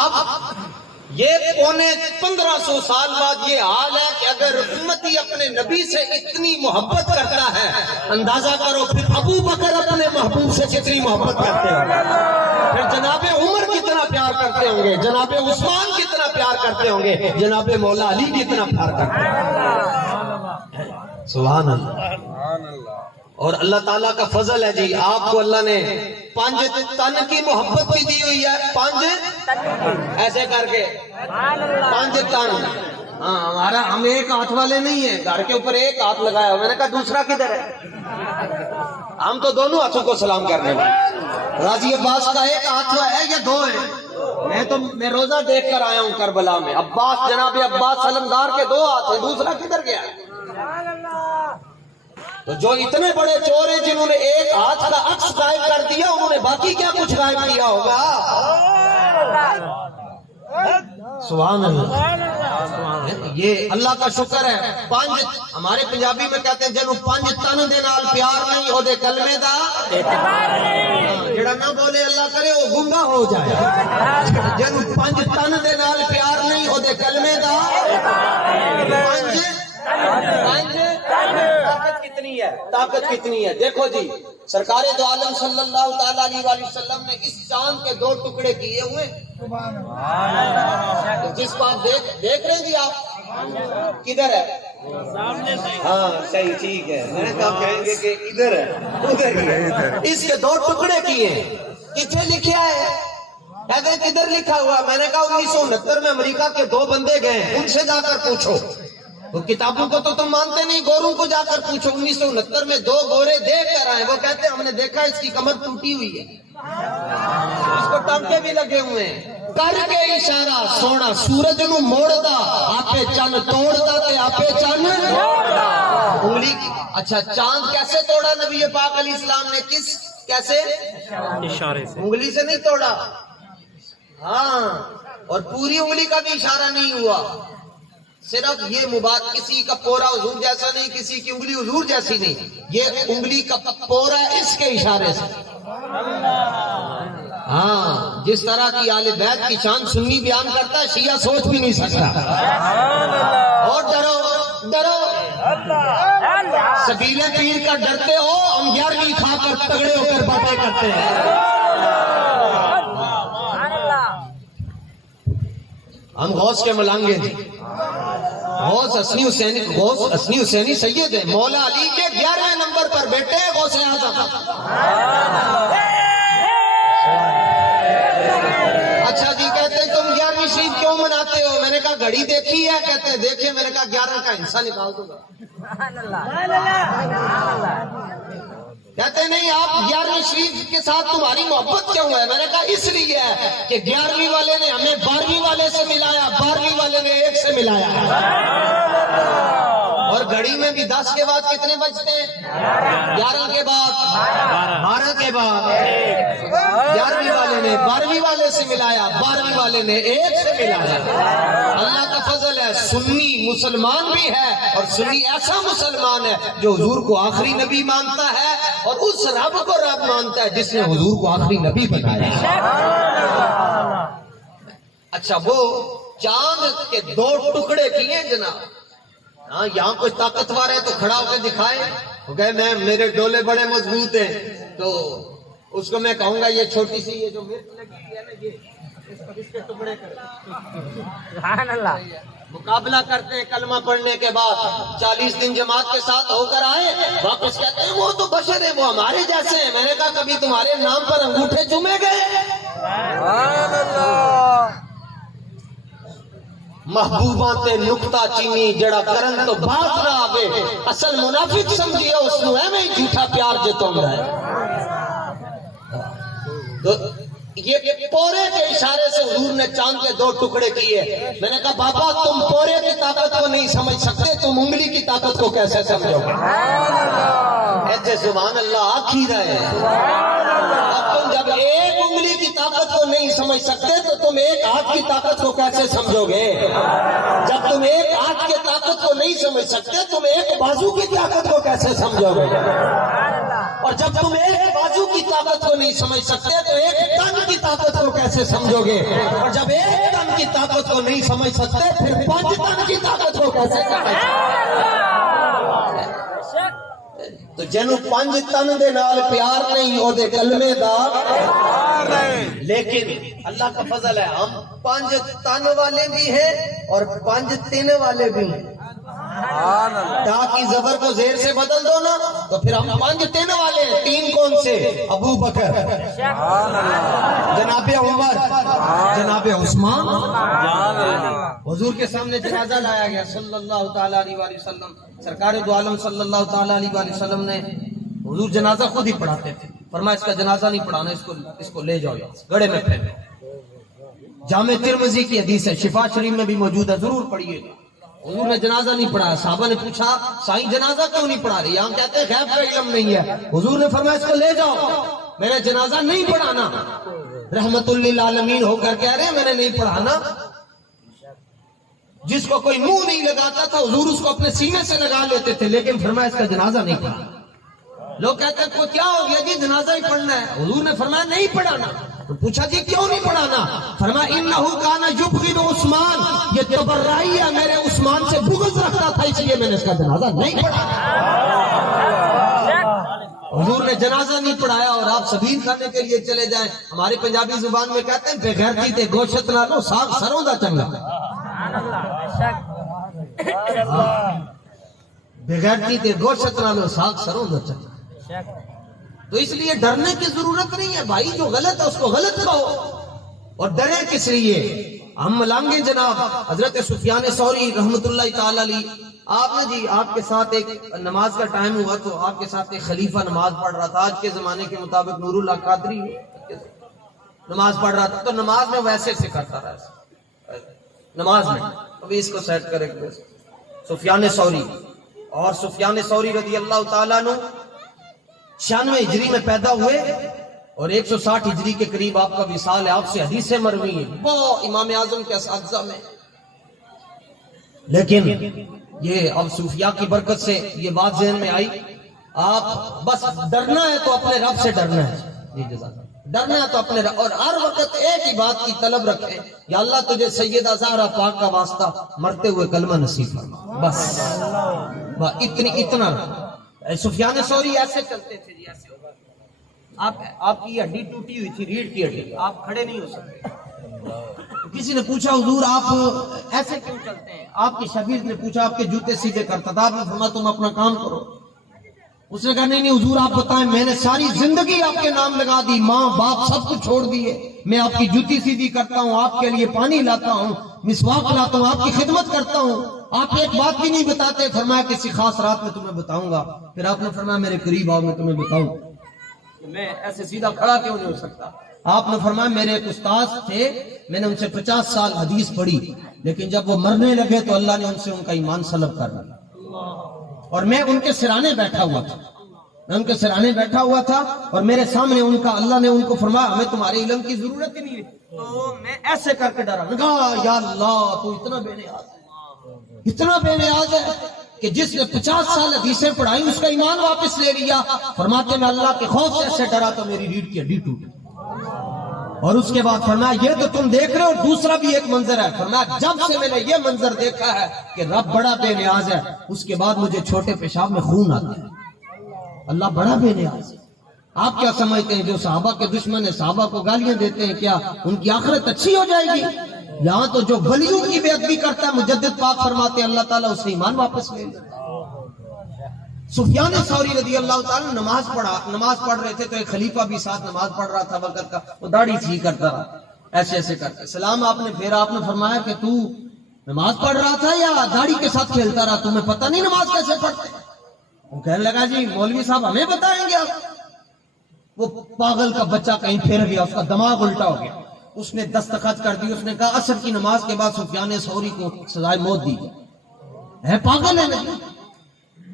اب یہ 1500 سال بعد یہ حال ہے کہ اگر امتی اپنے نبی سے اتنی محبت کرتا ہے، اندازہ کرو پھر ابو بکر اپنے محبوب سے کتنی محبت کرتے ہوں گے، پھر جناب عمر کتنا پیار کرتے ہوں گے، جناب عثمان کتنا پیار کرتے ہوں گے، جناب مولا علی کتنا پیار کرتے ہوں گے۔ سبحان اللہ۔ اور اللہ تعالیٰ کا فضل ہے جی، آپ کو اللہ نے 5 تن کی محبت بھی دی ہوئی ہے، 5 ایسے کر کے 5 تن۔ ہاں ہمارا، ہم ایک ہاتھ والے نہیں ہیں، گھر کے اوپر ایک ہاتھ لگایا ہو، میں نے کہا دوسرا کدھر ہے؟ ہم تو دونوں ہاتھوں کو سلام کرنے والے۔ غازی عباس کا ایک ہاتھ ہے یا 2 ہے؟ میں روزہ دیکھ کر آیا ہوں کربلا میں، عباس، جناب عباس سلمدار کے 2 ہاتھ ہیں، دوسرا کدھر گیا؟ تو جو اتنے بڑے چور ہیں جنہوں نے ایک ہاتھ کا عکس غائب کر دیا، انہوں نے باقی کیا کچھ غائب کیا ہوگا؟ سبحان اللہ۔ یہ اللہ کا شکر ہے۔ 5 ہمارے پنجابی میں کہتے ہیں جنہوں 5 تن دے نال پیار نہیں ہو دے کلمے دا جڑا نہ بولے اللہ کرے وہ گنگا ہو جائے۔ جنہوں 5 تن دے نال پیار نہیں ہو دے کلمے دا 5 طاقت کتنی ہے، طاقت کتنی ہے۔ دیکھو جی، سرکار دو عالم صلی اللہ تعالی علیہ وآلہ وسلم نے اس چاند کے 2 ٹکڑے کیے ہوئے، جس کو آپ دیکھ رہے ہیں جی، آپ کدھر ہے؟ ہاں صحیح، ٹھیک ہے، میں نے کہا کہیں گے کہ ادھر ہے، ادھر ہے۔ اس کے 2 ٹکڑے کیے ہیں، کتنے لکھا ہے؟ کہتے ہیں کدھر لکھا ہوا؟ میں نے کہا 1969 میں امریکہ کے 2 بندے گئے، ان سے جا کر پوچھو۔ وہ کتابوں کو تو تم مانتے نہیں، گوروں کو جا کر پوچھو۔ 1969 میں 2 گورے دیکھ کر آئے، وہ کہتے ہیں ہم نے دیکھا اس کی کمر ٹوٹی ہوئی ہے، اس کو ٹانکے بھی لگے ہوئے ہیں۔ کر کے اشارہ سونا سورج نو موڑدا، آپے چند توڑدا تے آپے چند انگلی۔ اچھا، چاند کیسے توڑا نبی پاک علیہ السلام نے؟ کیسے؟ اشارے سے، انگلی سے نہیں توڑا۔ ہاں، اور پوری انگلی کا بھی اشارہ نہیں ہوا، صرف یہ مبارک، کسی کا پورا حضور جیسا نہیں، کسی کی انگلی حضور جیسی نہیں، یہ انگلی کا پورا اس کے اشارے سے۔ ہاں، جس طرح کی آل بیت کی شان سنی بیان کرتا ہے، شیعہ سوچ بھی نہیں سکتا۔ اور ڈرو سبیل پیر کا ڈرتے ہو، ہم 11ویں کھا کر تگڑے ہو کر باتیں کرتے ہیں۔ ہم غوث کے ملانگے ہیں، غوث حسنی حسینی سید ہیں، مولا علی کے 11ویں نمبر پر بیٹے غوث اعظم۔ اچھا جی، کہتے ہیں تم 11ویں شریف کیوں مناتے ہو؟ میں نے کہا گھڑی دیکھی ہے؟ کہتے ہیں دیکھیں۔ میں نے کہا 11 کا حصہ نکال دوں گا۔ کہتے نہیں، آپ 11ویں شریف کے ساتھ تمہاری محبت کیوں ہے؟ میں نے کہا اس لیے ہے کہ 11ویں والے نے ہمیں 12ویں والے سے ملایا، 12ویں والے نے 1 سے ملایا۔ اور گھڑی میں بھی 10 کے بعد کتنے بجتے ہیں؟ 11 کے بعد، 12 کے بعد 11ویں والے نے 12ویں والے سے ملایا، 12ویں والے نے 1 سے ملایا۔ اللہ کا فضل ہے، سنی مسلمان بھی ہے، اور سنی ایسا مسلمان ہے جو حضور کو آخری نبی مانتا ہے اور اس رب کو رب مانتا ہے جس نے حضور کو آخری نبی بنایا۔ اچھا، وہ چاند کے 2 ٹکڑے کیے جناب۔ ہاں، یہاں کوئی طاقتور ہے تو کھڑا ہو کے دکھائے، وہ کہے میرے ڈولے بڑے مضبوط ہیں، تو اس کو میں کہوں گا یہ چھوٹی سی یہ جو مرچ لگی ہے نا، یہ اس کے ٹکڑے کرے۔ سبحان اللہ۔ مقابلہ کرتے ہیں کلمہ پڑھنے کے بعد، 40 دن جماعت کے ساتھ ہو کر آئے، واپس کہتے ہیں وہ تو بشر ہیں، وہ ہمارے جیسے ہیں۔ میں نے کہا کبھی تمہارے نام پر انگوٹھے چومے گئے؟ سبحان اللہ۔ محبوباں تے نکتہ چینی جڑا کرن تو بات نہ آوے، اصل منافق سمجھیے اس نو ایویں جھوٹا پیار جے تم رہے۔ تو یہ پورے کے اشارے سے حضور نے چاند کے 2 ٹکڑے کیے۔ میں نے کہا بابا تم پورے کی طاقت کو نہیں سمجھ سکتے، تم انگلی کی طاقت کو کیسے سمجھو گے؟ ایسے سبحان اللہ آخی رہے۔ اب تم جب ایک انگلی کی طاقت کو کو نہیں سمجھ سکتے تو تم ایک ہاتھ کی طاقت کو کیسے سمجھو گے؟ جب تم ایک ہاتھ کی طاقت کو نہیں سمجھ سکتے تم ایک بازو کی طاقت کو کیسے سمجھو گے؟ اور جب تم ایک بازو کی طاقت کو نہیں سمجھ سکتے تو ایک تن کی طاقت کو کیسے سمجھو گے؟ اور جب ایک تن کی طاقت کو نہیں سمجھ سکتے پھر 5 تن کی طاقت کو کیسے سمجھ سکتے؟ تو جنو 5 تن دے نال پیار نہیں او دے کلمے دا، لیکن اللہ کا فضل ہے ہم 5 تن والے بھی ہیں اور 5 تن والے بھی ہیں۔ تا کی زبر کو زیر سے بدل دو نا تو پھر ہم 5 تن والے ہیں۔ 3 کون سے؟ ابو بکر، جناب عمر، جناب عثمان۔ حضور کے سامنے جنازہ لایا گیا صلی اللہ تعالی علیہ وآلہ وسلم، سرکار دو عالم صلی اللہ تعالی علیہ وآلہ وسلم نے، حضور جنازہ خود ہی پڑھاتے تھے، فرمایا اس کا جنازہ نہیں پڑھانا، اس کو لے جاؤ گڑے میں پھینکو۔ جامع ترمذی کی حدیث ہے، شفا شریف میں بھی موجود ہے، ضرور پڑھیے گا۔ حضور نے جنازہ نہیں پڑھایا، صحابہ نے پوچھا سائیں جنازہ کیوں نہیں پڑھا رہے؟ یہاں کہتے ہیں غیب کا علم نہیں ہے۔ حضور نے فرمایا اس کو لے جاؤ، میں نے جنازہ نہیں پڑھانا، رحمت للعالمین ہو کر کہہ رہے ہیں میں نے نہیں پڑھانا۔ جس کو کوئی منہ نہیں لگاتا تھا حضور اس کو اپنے سینے سے لگا لیتے تھے، لیکن فرمایا اس کا جنازہ نہیں پڑھا۔ لوگ کہتے ہیں کیا ہو گیا جی جنازہ ہی پڑھنا ہے، حضور نے فرمایا نہیں پڑھانا۔ تو پوچھا جی کیوں نہیں پڑھانا؟ فرمایا انہو کانا یبغض عثمان، یہ تبرعی ہے، میرے عثمان سے بغض رکھتا تھا اس لیے میں نے اس کا جنازہ نہیں پڑھایا۔ حضور نے جنازہ نہیں پڑھایا اور آپ سبیل کھانے کے لیے چلے جائیں۔ ہماری پنجابی زبان میں کہتے ہیں بے غیرتی تے گوشت نہ لو ساگ سروں دا چنگا، بے غیرتی تے گوشت نہ لو ساگ سروں دا چنگا۔ تو اس لیے ڈرنے کی ضرورت نہیں ہے بھائی، جو غلط ہے اس کو غلط کہو، اور ڈرے کس لیے؟ ہم ملانگے جناب حضرت سفیان ثوری رحمت اللہ تعالی علیہ، آپ نے جی آپ کے ساتھ ایک نماز کا ٹائم ہوا تو آپ کے ساتھ ایک خلیفہ نماز پڑھ رہا تھا، آج کے زمانے کے مطابق نور اللہ قادری نماز پڑھ رہا تھا، تو نماز میں ویسے سے کرتا رہا، نماز میں ابھی اس کو سیٹ کرے سفیان ثوری، اور سفیان ثوری رضی اللہ تعالیٰ عنہ 96 ہجری میں پیدا ہوئے اور 160 ہجری کے قریب آپ کا وصال ہے، آپ سے حدیثیں مروی ہیں بہت امام اعظم کے اساتذہ میں۔ لیکن یہ اب صوفیاء کی برکت سے یہ بات ذہن میں آئی، آپ بس ڈرنا ہے تو اپنے رب سے ڈرنا ہے، جی جزاک اللہ، ڈرنا ہے تو اپنے رب، اور ہر وقت ایک ہی بات کی طلب رکھیں، یا اللہ تجھے سیدہ زہرا پاک کا واسطہ مرتے ہوئے کلمہ نصیب فرما، بس اتنا۔ سفیان ثوری ایسے چلتے تھے جی، ایسے آپ کی ہڈی ٹوٹی ہوئی تھی، ریڑھ کی ہڈی، آپ کھڑے نہیں ہو سکتے۔ کسی نے پوچھا حضور آپ ایسے کیوں چلتے ہیں؟ آپ کے شاگرد نے پوچھا آپ کے جوتے سیدھے کرتا تھا، آپ نے فرمایا تم اپنا کام کرو۔ اس نے کہا نہیں حضور آپ بتائیں، میں نے ساری زندگی آپ کے نام لگا دی، ماں باپ سب کچھ چھوڑ دیے، میں آپ کی جوتی سیدھی کرتا ہوں، آپ کے لیے پانی لاتا ہوں، مسواک لاتا ہوں، آپ کی خدمت کرتا ہوں، آپ ایک بات بھی نہیں بتاتے۔ فرمایا کسی خاص رات میں تمہیں بتاؤں گا۔ پھر آپ نے فرمایا میرے قریب آؤ میں تمہیں بتاؤں، میں ایسے سیدھا کھڑا کیوں نہیں ہو سکتا؟ آپ نے فرمایا میرے ایک استاد تھے، میں نے ان سے 50 سال حدیث پڑھی، لیکن جب وہ مرنے لگے تو اللہ نے ان سے ان کا ایمان سلب کر دیا، اور میں ان کے سرانے بیٹھا ہوا تھا، میں ان کے سرانے بیٹھا ہوا تھا اور میرے سامنے ان کا، اللہ نے ان کو فرمایا ہمیں تمہارے علم کی ضرورت ہی نہیں ہے، تو میں ایسے کر کے ڈرا، کہا یا اللہ تو اتنا بے نیاز ہے، اتنا بے نیاز ہے کہ جس نے 50 سال حدیثیں پڑھائی اس کا ایمان واپس لے لیا۔ فرماتے میں اللہ کے خوف سے ایسے ڈرا تو میری ریڑھ کی ہڈی ٹوٹی، اور اس کے بعد فرمایا یہ تو تم دیکھ رہے ہو، دوسرا بھی ایک منظر ہے۔ فرمایا جب سے میں نے یہ منظر دیکھا ہے کہ رب بڑا بے نیاز ہے، اس کے بعد مجھے چھوٹے پیشاب میں خون آتا ہے، اللہ بڑا بے نیاز ہے۔ آپ کیا سمجھتے ہیں جو صحابہ کے دشمن ہیں، صحابہ کو گالیاں دیتے ہیں، کیا ان کی آخرت اچھی ہو جائے گی؟ یہاں تو جو ولیوں کی بے ادبی کرتا ہے، مجدد پاک فرماتے ہیں اللہ تعالیٰ اس سے ایمان واپس لے لیتا ہے۔ سفیان ثوری رضی اللہ تعالیٰ نماز پڑھ رہے تھے تو ایک خلیفہ بھی ساتھ نماز پڑھ رہا تھا وقت کا، وہ داڑھی سی کرتا رہا، ایسے ایسے کرتے سلام آپ نے پھیرا، آپ نے فرمایا کہ تو نماز پڑھ رہا تھا یا داڑھی کے ساتھ کھیلتا رہا، تمہیں پتہ نہیں نماز کیسے پڑھتے؟ وہ کہنے لگا جی مولوی صاحب ہمیں بتائیں گے آپ۔ وہ پاگل کا بچہ کہیں پھر گیا، اس کا دماغ الٹا ہو گیا، اس نے دستخط کر دی، اس نے کہا عصر کی نماز کے بعد سفیان ثوری کو سزائے موت دی ہے، پاگل ہے نہیں؟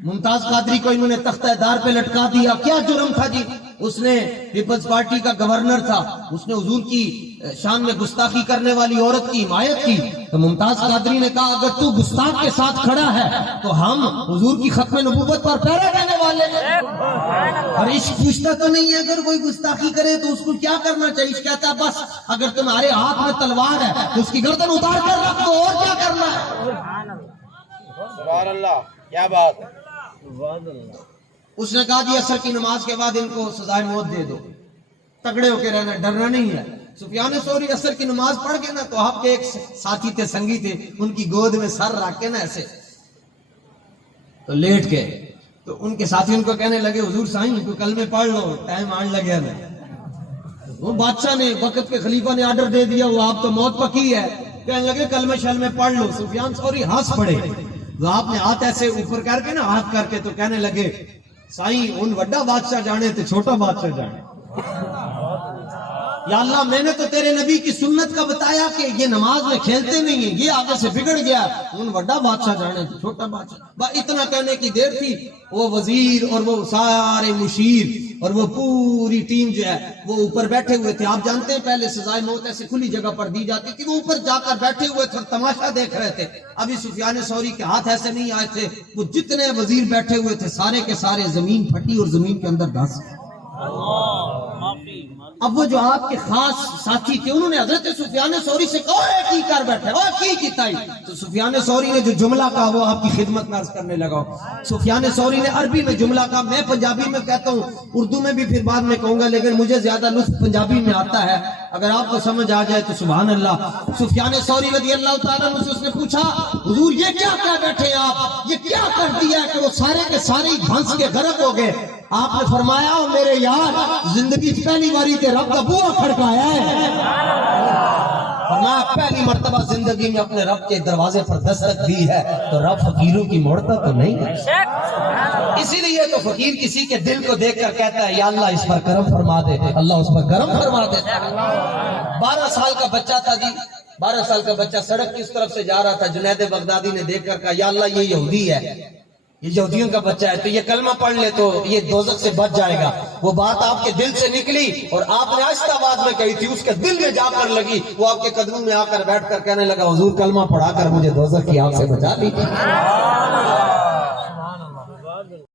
ممتاز قادری کو انہوں نے تختہ دار پہ لٹکا دیا، کیا جرم تھا جی؟ اس نے پیپلز پارٹی کا گورنر تھا, اس نے حضور کی شان میں گستاخی کرنے والی عورت کی حمایت کی, تو ممتاز قادری نے کہا اگر تو گستاخ کے ساتھ کھڑا ہے تو ہم حضور کی ختم نبوت پر پیرا دینے والے ہیں. اور عشق پوچھتا تو نہیں ہے اگر کوئی گستاخی کرے تو اس کو کیا کرنا چاہیے. عشق کہتا ہے بس اگر تمہارے ہاتھ میں تلوار ہے تو اس کی گردن اتار کر رکھ دو, اور کیا کرنا ہے. سبحان اللہ, کیا بات. اس نے کہا جی عصر کی نماز کے بعد ان کو سزائے موت دے دو, تگڑے ہو کے رہنا, ڈرنا نہیں ہے. سفیان ثوری عصر کی نماز پڑھ کے نا, تو آپ کے ایک ساتھی تھے, سنگی تھے, ان کی گود میں سر رکھ کے نا ایسے تو لیٹ کے, تو ان کے ساتھی ان کو کہنے لگے حضور سائیں کو کلمے پڑھ لو, ٹائم آن لگے نا. وہ بادشاہ نے, وقت کے خلیفہ نے آرڈر دے دیا, وہ آپ تو موت پکی ہے, کہنے لگے کلمے شلمے پڑھ لو. سفیان ثوری ہنس پڑے, تو آپ نے ہاتھ ایسے اوپر کر کے نا, ہاتھ کر کے, تو کہنے لگے سائیں ان بڑا بادشاہ جانے تے چھوٹا بادشاہ جانے. یا اللہ میں نے تو تیرے نبی کی سنت کا بتایا کہ یہ نماز میں کھیلتے نہیں ہیں, یہ آگے سے بگڑ گیا, ان بڑا بادشاہ جانے تے چھوٹا بادشاہ. اتنا کہنے کی دیر تھی, وہ وزیر اور وہ سارے مشیر اور وہ پوری ٹیم جو ہے وہ اوپر بیٹھے ہوئے تھے. آپ جانتے ہیں پہلے سزائے موت ایسے کھلی جگہ پر دی جاتی تھی, وہ اوپر جا کر بیٹھے ہوئے تھے, تماشا دیکھ رہے تھے. ابھی سفیان ثوری کے ہاتھ ایسے نہیں آئے تھے, وہ جتنے وزیر بیٹھے ہوئے تھے سارے کے سارے زمین پھٹی اور زمین کے اندر دھس. اب وہ جو آپ کے خاص ساتھی تھے انہوں نے حضرت سفیان ثوری سے کہا اے کی کر بیٹھے, او کی کیتا ہی. تو سفیان ثوری نے جو جملہ کہا وہ آپ کی خدمت میں عرض کرنے لگا. سفیان ثوری نے عربی میں جملہ کہا, میں پنجابی میں کہتا ہوں, اردو میں بھی پھر بعد میں کہوں گا, لیکن مجھے زیادہ لطف پنجابی میں آتا ہے, اگر آپ کو سمجھ آ جائے تو سبحان اللہ. سفیان ثوری رضی اللہ تعالیٰ عنہ سے اس نے پوچھا حضور یہ کیا کہہ بیٹھے آپ, یہ کیا کر دیا کہ وہ سارے کے سارے دھنس کے غرق ہو گئے. آپ نے فرمایا میرے یار زندگی پہلی باری تے رب کا بوا کھڑکایا ہے, فرمایا پہلی مرتبہ زندگی میں اپنے رب کے دروازے پر دستک دی ہے, تو رب فقیروں کی موڑتا تو نہیں ہے. اسی لیے تو فقیر کسی کے دل کو دیکھ کر کہتا ہے یا اللہ اس پر کرم فرما دے, اللہ اس پر کرم فرما دے. 12 سال کا بچہ تھا جی, 12 سال کا بچہ سڑک کس طرف سے جا رہا تھا, جنید بغدادی نے دیکھ کر کہا یا اللہ یہ یہودی ہے, یہ یہودیوں کا بچہ ہے, تو یہ کلمہ پڑھ لے تو یہ دوزخ سے بچ جائے گا. وہ بات آپ کے دل سے نکلی اور آپ نے آہستہ آواز میں کہی تھی, اس کے دل میں جا کر لگی. وہ آپ کے قدموں میں آ کر بیٹھ کر کہنے لگا حضور کلمہ پڑھا کر مجھے دوزخ کی آگ سے بچا لیجیے.